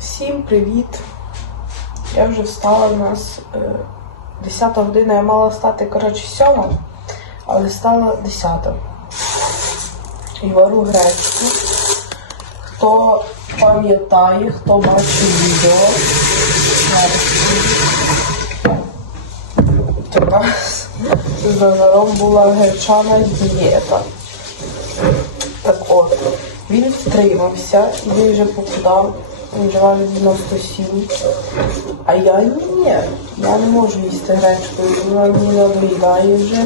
Всім привіт! Я вже встала у нас е, 10 година, я мала стати, коротше, 7, але стала 10. І вару гречку. Хто пам'ятає, хто бачив відео, то у нас з Назаром була гречана дієта. Так от, він втримався, і він вже похудав, вже 97. А я ні, я не можу їсти гречку, вона мені надоїдає вже.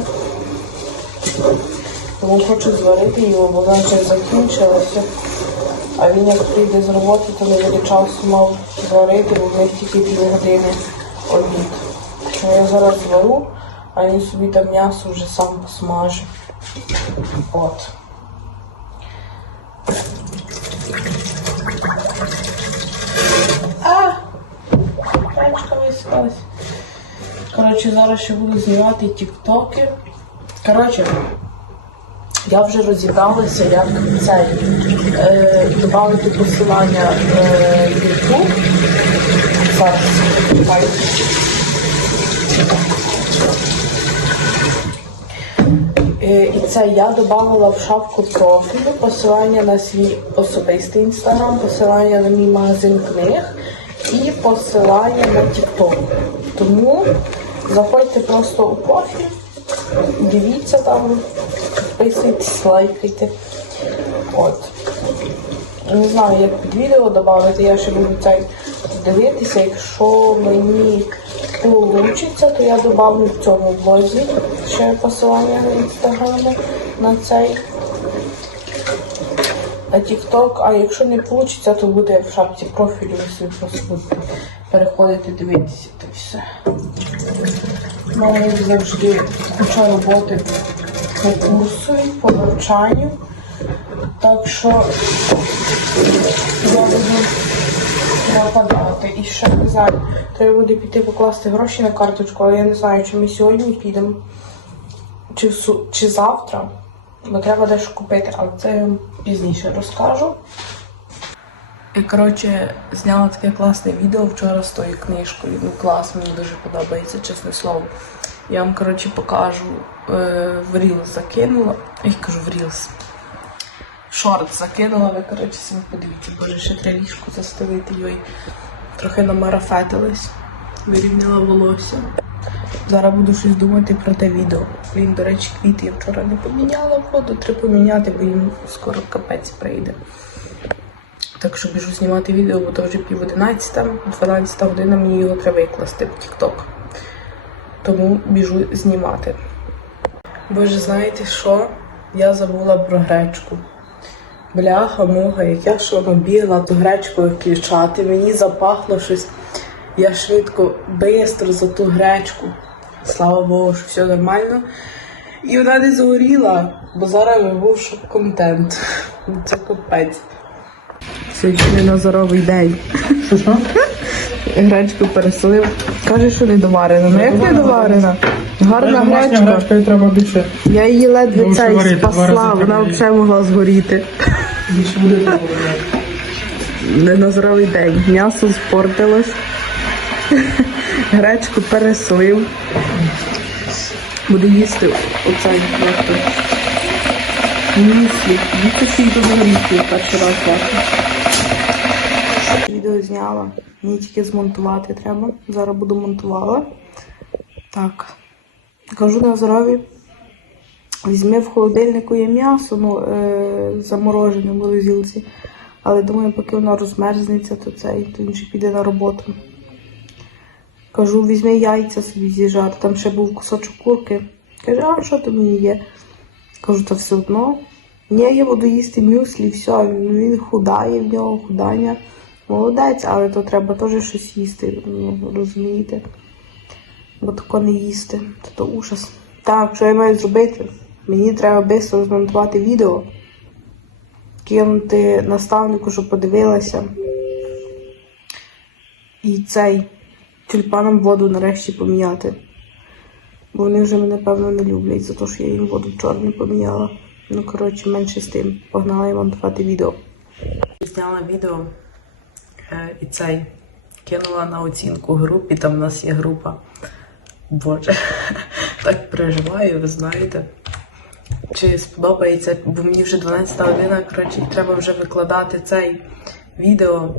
Тому хочу зварити його, бо вона вже закінчилася. А він як прийде з роботи, то не буде часу мав зварити, бо в них тільки дві години обід. Тому я зараз звару, а він собі там м'ясо вже сам посмаже. От. Коротше, зараз ще буду знімати тіктоки. Коротше, я вже розібралася, як цей е, додати посилання е, YouTube. Зараз, чекайте. Е, І це я додавала в шапку профілю посилання на свій особистий інстаграм, посилання на мій магазин книг і посилання на TikTok. Тому заходьте просто у профіль, дивіться там, підписуйтесь, лайкайте. От. Не знаю, як під відео додати, я ще буду цей дивитися. Якщо мені вийде, то я додавлю в цьому блозі ще посилання на інстаграму на цей на TikTok, а якщо не вийде, то буде в шапці профілю, собі просто переходити, дивитися та все. Мене завжди куча роботи по курсу, по навчанню. Так що я буду нападати. І ще не знаю, треба буде піти покласти гроші на карточку, але я не знаю, чи ми сьогодні підемо, чи, су- чи завтра. Бо треба дещо купити, але це я пізніше розкажу. І коротше зняла таке класне відео вчора з тою книжкою. Ну клас, мені дуже подобається, чесне слово. Я вам коротше покажу е, в Reels закинула. Я кажу в Reels. Шорт закинула, ви коротше самі подивіться, боже, ще треба ліжку застелити йой. Трохи намарафетилась, вирівняла волосся. Зараз буду щось думати про те відео. Він, до речі, квіти я вчора не поміняла воду, треба поміняти, бо їм скоро капець прийде. Так що біжу знімати відео, бо то вже пів 11, 12 година мені його треба викласти в TikTok. Тому біжу знімати. Боже, знаєте що? Я забула про гречку. Бляха, муга, як я що бігла ту гречку виключати, мені запахло щось. Я швидко, бистро за ту гречку. Слава Богу, що все нормально. І вона не згоріла, бо зараз був шок контент. Це капець. Сьогодні Назаровий день. Що що? Гречку пересолив. Каже, що не доварена. Ну як не доварена? Гарна гречка. треба більше. Я її ледве цей спасла, вона взагалі могла згоріти. Більше буде добре. День. М'ясо спортилось. Гречку переслив. Буду їсти оцей як то. Мюслі. Діти всі мюслі перший раз бачу. Зняла. Мені тільки змонтувати треба. Зараз буду монтувала. Так. Кажу Назарові. Візьми в холодильнику є м'ясо, ну, е, заморожене в морозилці. Але думаю, поки воно розмерзнеться, то цей, то він піде на роботу. Кажу, візьми яйця собі з'їжджати, там ще був кусочок курки. Каже, а що там мені є? Кажу, та все одно. Ні, я буду їсти мюслі, все, він худає в нього, худання. Молодець, але то треба теж щось їсти, ну, розумієте? Бо тако не їсти, то, то ужас. Так, що я маю зробити? Мені треба швидко змонтувати відео, кинути наставнику, щоб подивилася. І цей тюльпанам воду нарешті поміняти. Бо вони вже мене, певно, не люблять за те, що я їм воду чорну поміняла. Ну, коротше, менше з тим. Погнала я монтувати відео. Зняла відео. Е, і цей кинула на оцінку групі, там в нас є група. Боже, так переживаю, ви знаєте. Чи сподобається, бо мені вже 12 година, коротше, треба вже викладати цей відео.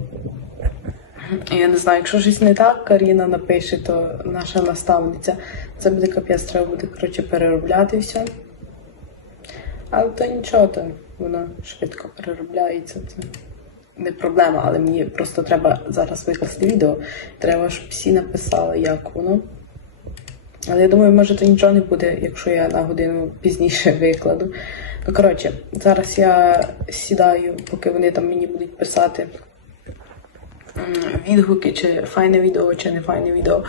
Я не знаю, якщо щось не так, Каріна напише, то наша наставниця. Це буде капець, треба буде коротше, переробляти все. Але то нічого, то воно швидко переробляється. Це не проблема, але мені просто треба зараз викласти відео. Треба, щоб всі написали, як воно. Але я думаю, може, то нічого не буде, якщо я на годину пізніше викладу. Ну, коротше, зараз я сідаю, поки вони там мені будуть писати відгуки, чи файне відео, чи не файне відео.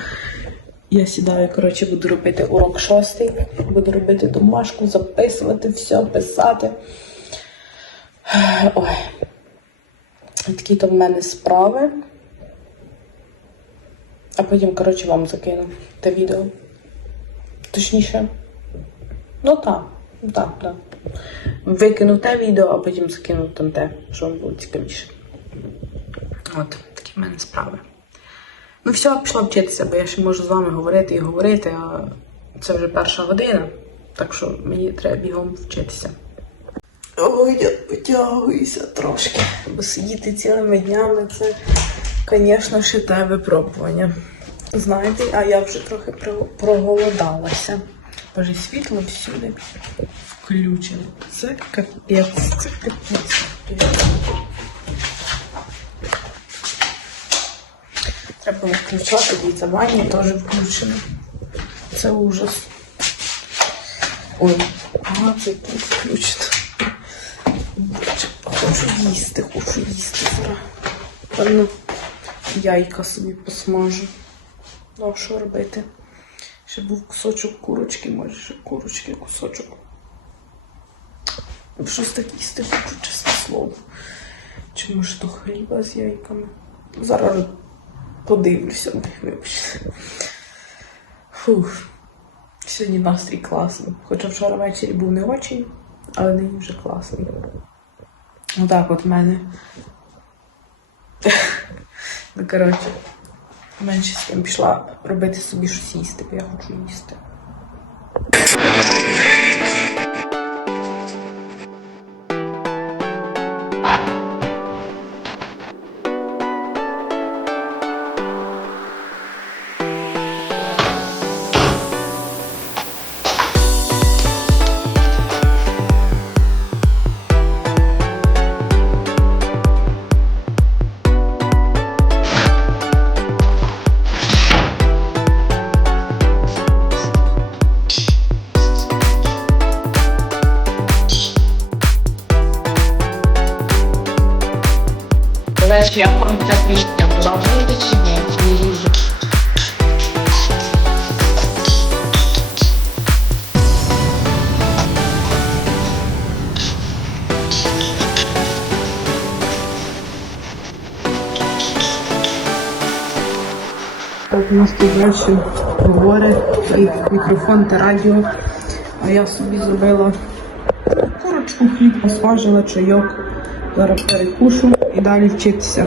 Я сідаю, коротше, буду робити урок шостий, буду робити домашку, записувати все, писати. Ой. Такі то в мене справи. А потім, коротше, вам закину те відео. Точніше. Ну так, так, так. Викину те відео, а потім закину там те, що вам було цікавіше. От, такі в мене справи. Ну, все, пішла вчитися, бо я ще можу з вами говорити і говорити, а це вже перша година, так що мені треба бігом вчитися. Ой, я потягуюся трошки, бо сидіти цілими днями це, звісно, ще те випробування. Знаєте, а я вже трохи проголодалася. Боже, світло всюди включене. Це капець, це капець. Треба включати, дивіться, ванні теж включено. Це ужас. Ой, ага, це тут включено. Хочу їсти, хочу їсти зараз. Певно, яйка собі посмажу. Ну, а що робити? Ще був кусочок курочки, може, ще курочки кусочок. Щось так їсти хочу, чесне слово. Чи може то хліба з яйками? Зараз подивлюся, ой, вибачте. Фух. Сьогодні настрій класний. Хоча вчора ввечері був не очень, але нині вже класний. Отак от в мене. Ну, коротше, менше з тим пішла робити собі щось їсти, бо я хочу їсти. Вам ця пісня подобається чи? Так, у нас тут далі говорить і мікрофон та радіо. А я собі зробила курочку, хліб посмажила, чайок. Зараз перекушу і далі вчитися.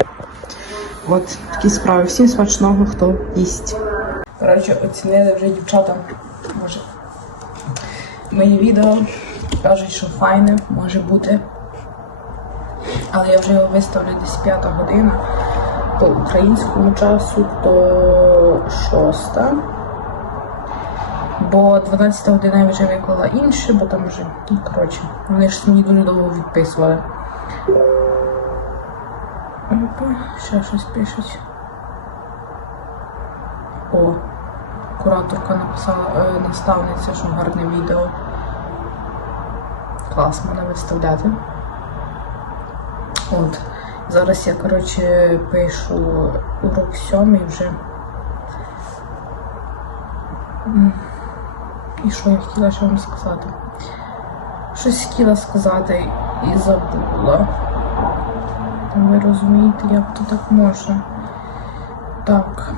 От такі справи. Всім смачного, хто їсть. Коротше, оцінили вже дівчата. Може. Мої відео кажуть, що файне може бути. Але я вже його виставлю десь п'ята година по українському часу, то шоста. Бо 12 година я вже виклала інше, бо там вже, ну коротше, вони ж мені дуже довго відписували. Опа, ще щось пишуть. О, кураторка написала е, наставниця, що гарне відео. Клас мене виставляти. От. Зараз я, коротше, пишу урок сьомий вже. І що я хотіла ще вам сказати? Щось хотіла сказати і забула. Та ви розумієте, як то так можна? Так.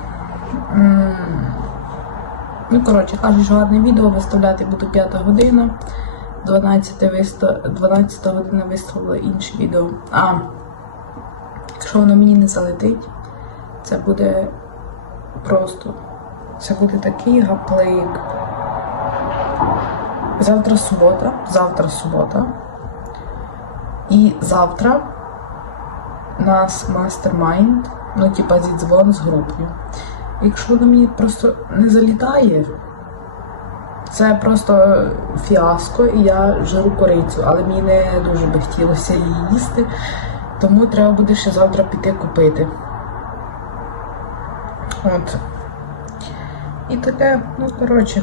Ну, коротше, кажуть, що гарне відео виставляти буду 5 година. 12, виста... 12 година виставила інше відео. А, якщо воно мені не залетить, Це буде просто. Це буде такий гаплик. Завтра субота. Завтра субота. І завтра у нас мастермайнд, ну, типа зідзвон з групою. Якщо вона мені просто не залітає, це просто фіаско, і я жару корицю, але мені не дуже би хотілося її їсти, тому треба буде ще завтра піти купити. От. І таке, ну коротше,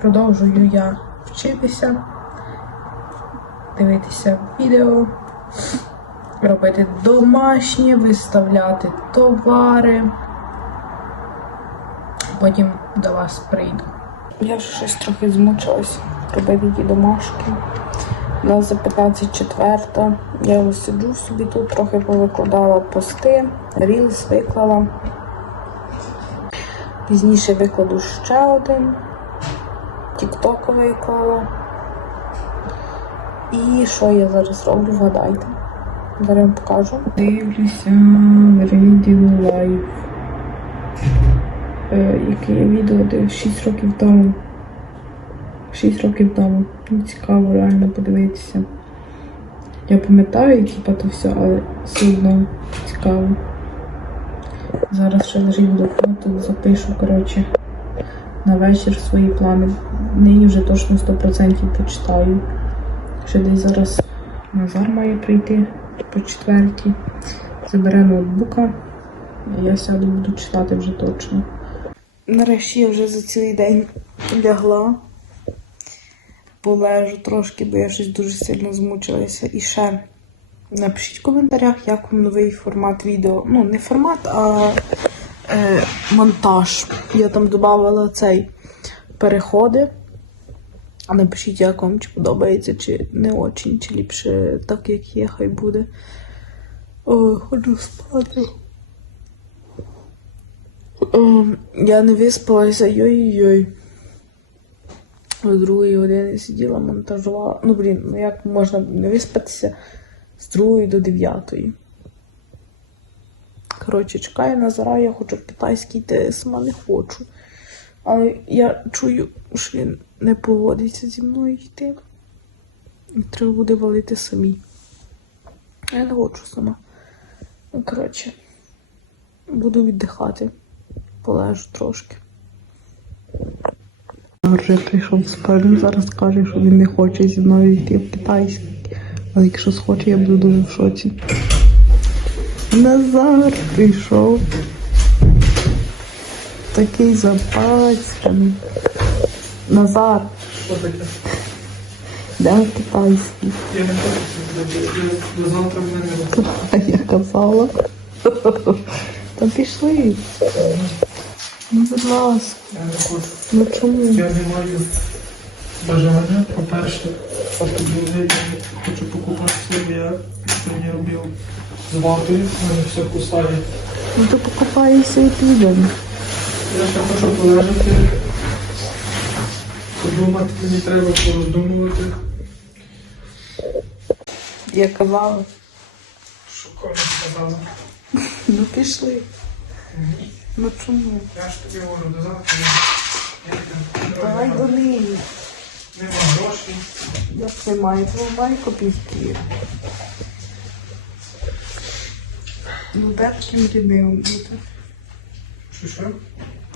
продовжую я вчитися, дивитися відео, робити домашнє, виставляти товари. Потім до вас прийду. Я вже щось трохи змучилась робити ті домашки. У нас за 15 четверта. Я сиджу собі тут, трохи повикладала пости, рілс виклала. Пізніше викладу ще один. Тікток виклала. І що я зараз роблю, вгадайте. Зараз вам покажу. Дивлюся відео лайв. Е, яке я відео див 6 років тому. 6 років тому. Ну, цікаво реально подивитися. Я пам'ятаю, типа то все, але все одно цікаво. Зараз ще лежить тут запишу, коротше, на вечір свої плани. Нині вже точно 100% почитаю. Ще десь зараз Назар має прийти по четвертій. Забере ноутбука. і Я сяду буду читати вже точно. Нарешті я вже за цілий день лягла. Полежу трошки, бо я щось дуже сильно змучилася. І ще напишіть в коментарях, як вам новий формат відео. Ну, не формат, а е, монтаж. Я там додавала цей переходи. А напишіть, як вам чи подобається, чи не очень, чи ліпше так, як є, хай буде. О, хочу спати. Ем, Я не виспалася, йой-йой. О другої години сиділа, монтажувала. Ну, блін, ну як можна не виспатися з другої до дев'ятої. Коротше, чекаю Назара, я хочу в китайський йти, сама не хочу. Але я чую, що він не погодиться зі мною йти. Треба буде валити самі. Я не хочу сама. Ну, коротше, буду віддихати полежу трошки. Вже прийшов в спальню, зараз каже, що він не хоче зі мною йти в китайський. Але якщо схоче, я буду дуже в шоці. Назар прийшов. Такий запацьканий. Назар. Що таке? В китайський? Я не хочу завтра мене я казала. Та пішли. Ну, будь ласка, я не хочу. ну чому? Я не маю бажання, по-перше, а по-друге, я хочу покупати собі, я сьогодні робив з ватою, мене все кусає. Ну то покупайся і підемо. Я ще хочу полежати, подумати, мені треба пороздумувати. Я казала, Що Коля сказала? ну пішли. Ну чому? Я ж тобі говорю, до завтра я я- Давай до неї. нема грошей. Немає, то має копійки. Ну де таким лінивим бути? Що що?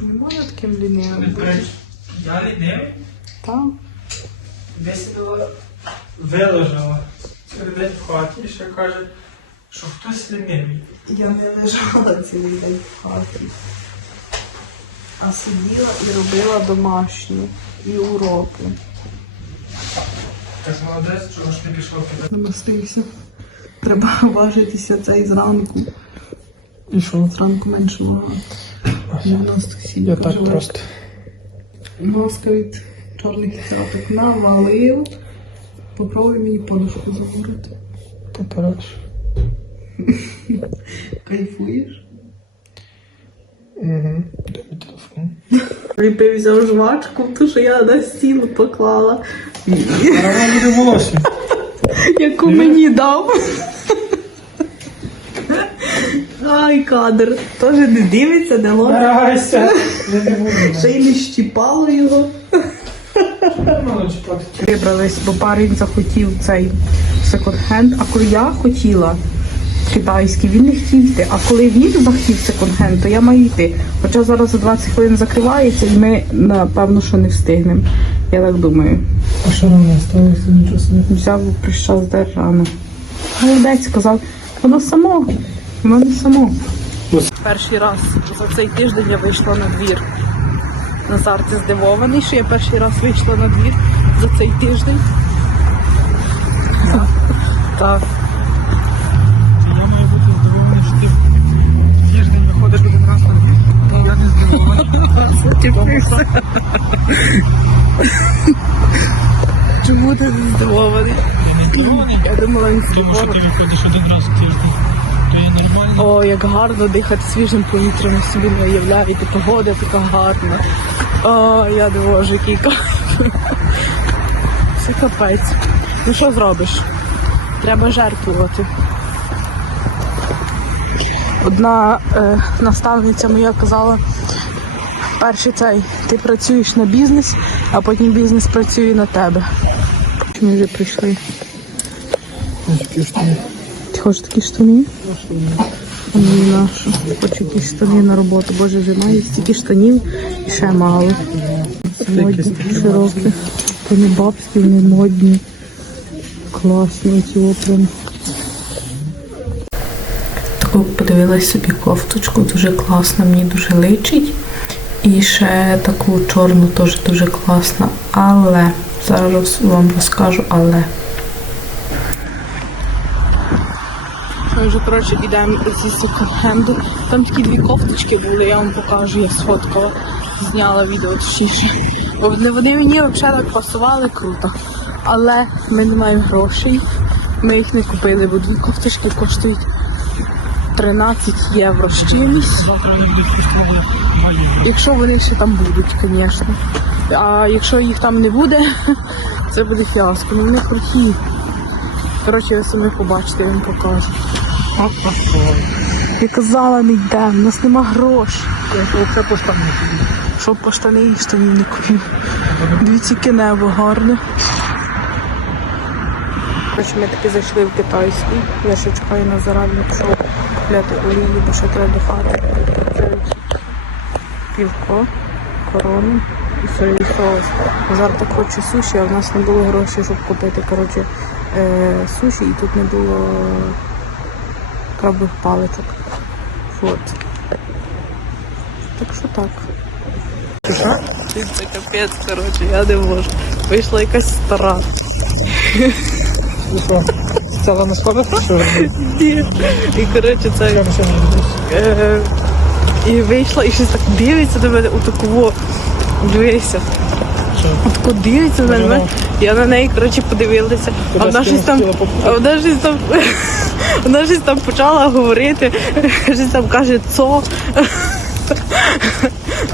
Не можна таким лінивим бути. Я лінивий? Там. Десь була вилежала цілий день в хаті ще каже, що хтось лінивий. Я не лежала цілий день в хаті. А сиділа і робила домашні і уроки. Так молодець, чого ж не пішов туди. Намастився. Треба важитися цей зранку. І що, зранку менше вага. 97 кг. Маска від чорних цяток навалив. Попробуй мені подушку забурити. Попереш. Кайфуєш? Угу. Дай мій телефон. Ріпи взяв жвачку, ту, що я на стіл поклала, Вона буде волосся. яку мені дав. Ай, кадр. Теж не дивиться, не ловить. Ще й не щіпало його. Мало. Вибрались, бо парень захотів цей секонд-хенд, а коли я хотіла китайський, він не хотів йти. А коли він захотів секонд-хенд, то я маю йти. Хоча зараз за 20 хвилин закривається і ми напевно що не встигнемо. Я так думаю. А що нам осталося? Нічого собі. Взяв прища з держану. Молодець сказав, воно само, воно не само. Перший раз за цей тиждень я вийшла на двір. Назар, ти здивований, що я перший раз вийшла на двір за цей тиждень. Так. Я маю бути здивований, що ти тиждень виходиш один раз на двір. Я не здивований. Чому ти не здивований? Я не здивований. Я думала, він Тому що ти здивований. виходиш один раз в тиждень. О, як гарно дихати свіжим повітрям, собі не уявляєте, погода така гарна. О, я не можу, який кайф. Це капець. Ну що зробиш? Треба жертвувати. Одна е, наставниця моя казала, перший цей, ти працюєш на бізнес, а потім бізнес працює на тебе. Ми вже прийшли. Такі штани. Ти хочеш такі штани? Нашу. Хочу якісь штани на роботу. Боже, вже маю стільки штанів і ще мало. Модні, широкі. Вони бабські, вони модні. Класні ці опрям. Таку подивилась собі кофточку, дуже класна, мені дуже личить. І ще таку чорну теж дуже класна. Але зараз вам розкажу, але. Ми вже, коротше, йдемо зі секонд-хенду. Там такі дві кофточки були, я вам покажу, я сфоткала, зняла відео точніше. Бо Вони, мені взагалі так пасували круто. Але ми не маємо грошей. Ми їх не купили, бо дві кофточки коштують 13 євро з чимось. Якщо вони ще там будуть, звісно. А якщо їх там не буде, це буде фіаско. Ну вони круті. Коротше, ви самі побачите, я вам покажу. Я казала, не йдемо, у нас нема грошей. Це поставлю тобі. Щоб по штани і штанів не купив. Дивіться, яке небо гарне. Ми таки зайшли в китайський. Я ще чекаю на зарані, пішов купляти олії, бо ще треба до хати. Півко, корону і соєвий соус. Назар так хоче суші, а в нас не було грошей, щоб купити коротше, е, суші, і тут не було крабових паличок. От. Так що так. Це капець, коротше, я не можу. Вийшла якась стара. Ну на складах? Що? Ні. І коротше це. Е, і вийшла і щось так дивиться до мене у такого. Дивися. Що? Отако дивиться на мене. Я на неї, коротше, подивилася. А вона щось там. А вона щось там. Вона щось там почала говорити, щось там каже цо.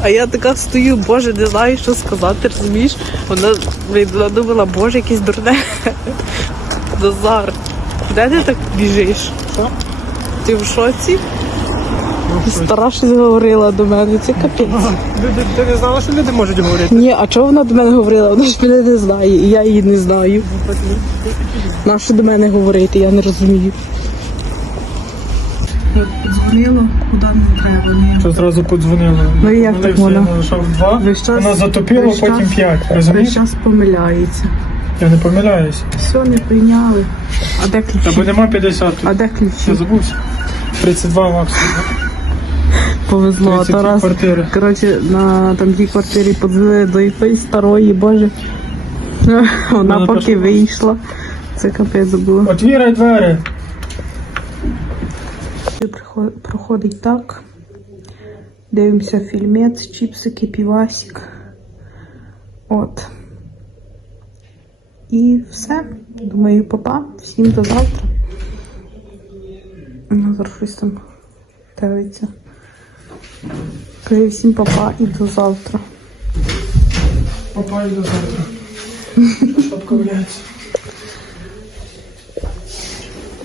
А я така стою, боже, не знаю, що сказати, розумієш? Вона, вона думала, боже, якийсь дурне. Назар, де ти так біжиш? Що? Ти в шоці? Ну. Стара щось говорила до мене, це капець. Люди, ти не знала, що люди можуть говорити? Ні, а чого вона до мене говорила? Вона ж мене не знає, і я її не знаю. Нащо до мене говорити, я не розумію. Подзвонила, куди не треба. Що зразу подзвонила. Ну, і як так вона? Що в два, Весь час- вона затопила, весь потім час- п'ять. Весь Розумієш? час помиляється. Я не помиляюся. Все не прийняли. А де Та ключі? бо нема 50 А де Я ключі? забувся. 32 максимум. Повезло, а 32 то раз. квартири. Коротше, на там тій квартирі подзвонили до якоїсь старої, боже. Вона Вона поки пішла. вийшла. Це капець було. Отвірай двері. Приход- Проходить так. Дивимося фільмець, чіпсики, півасик. От. І все. Думаю, папа. Всім до завтра. Назар щось там дивиться. Кажи всім папа і до завтра. Попай до завтра. Шапка валяється.